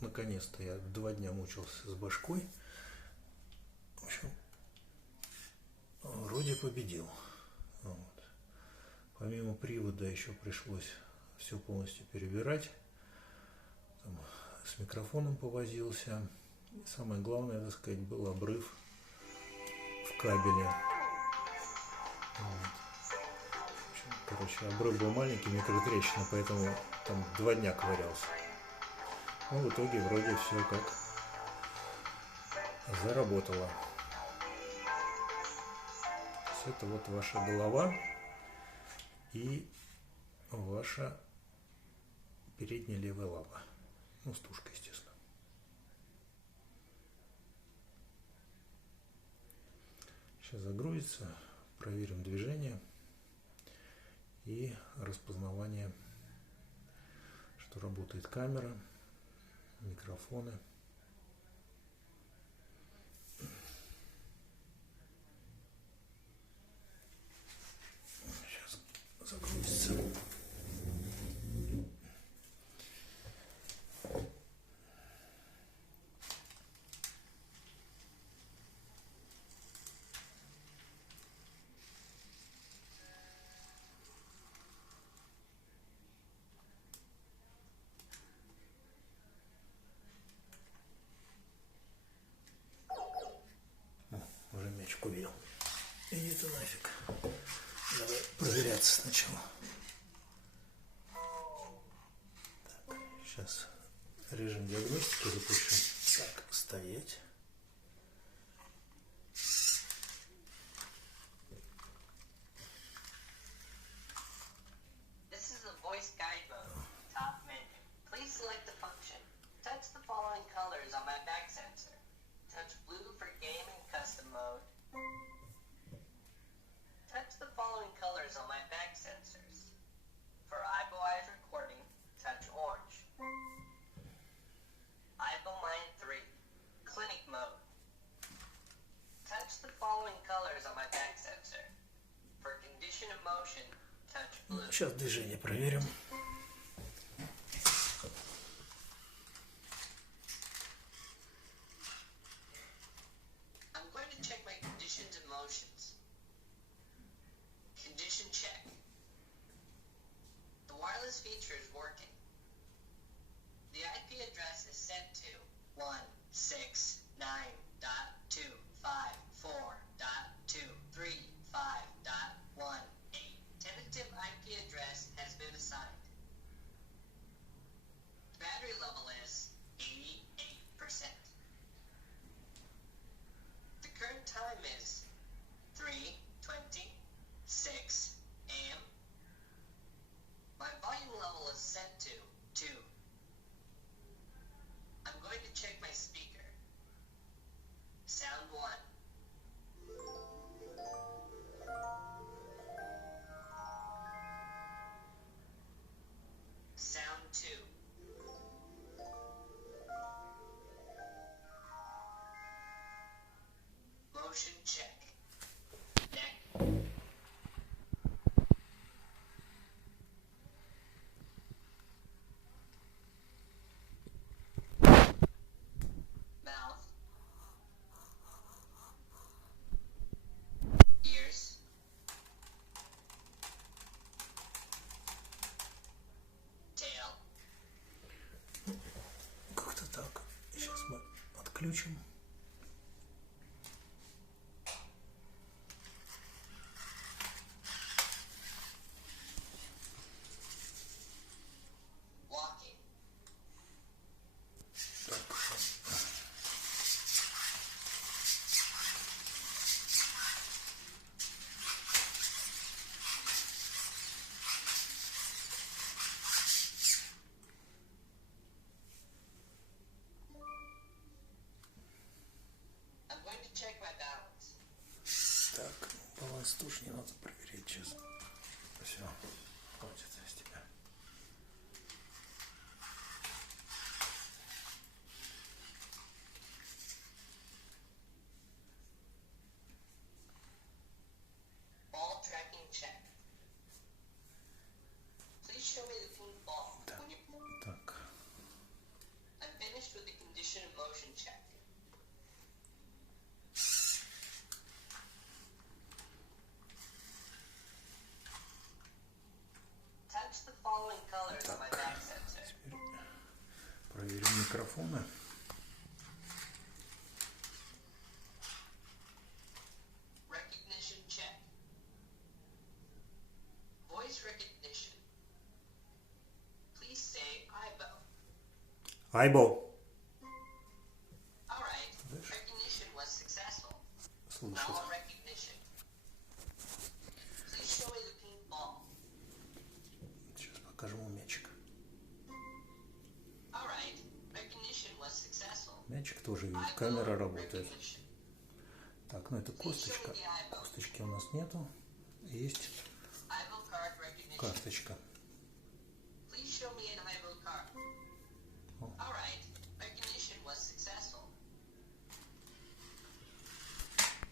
наконец-то я 2 дня мучился с башкой. В общем, вроде победил. Вот. Помимо привода еще пришлось все полностью перебирать. Там с микрофоном повозился. И самое главное, так сказать, был обрыв в кабеле. Вот. Короче, обрыв был маленький, микротрещина, поэтому там 2 дня ковырялся. Но в итоге вроде все как заработало. Это вот ваша голова и ваша передняя левая лапа. Ну, стушка, естественно. Сейчас загрузится, проверим движение и распознавание, что работает камера, микрофоны. Сейчас загрузится. Уже мячик увидел. Иди ты нафиг. Давай проверяться сначала. Так, сейчас режим диагностики запущу. Так, стоять. Сейчас движение проверим. Как-то так. Сейчас мы отключим. Так, баланс тоже не надо проверять сейчас. Все, хватит с тебя. Так. Проверим микрофоны. Recognition check. Voice recognition. Please say Aibo. Айбо. All right. Recognition was successful. Слушай. Now recognition. Please show me the pink ball. Сейчас покажем ему мячик. All right. Recognition was successful. Мячик тоже видит. Aibo Камера работает. recognition. Так, ну это косточка. Косточки у нас нету. Есть Aibo card recognition. карточка.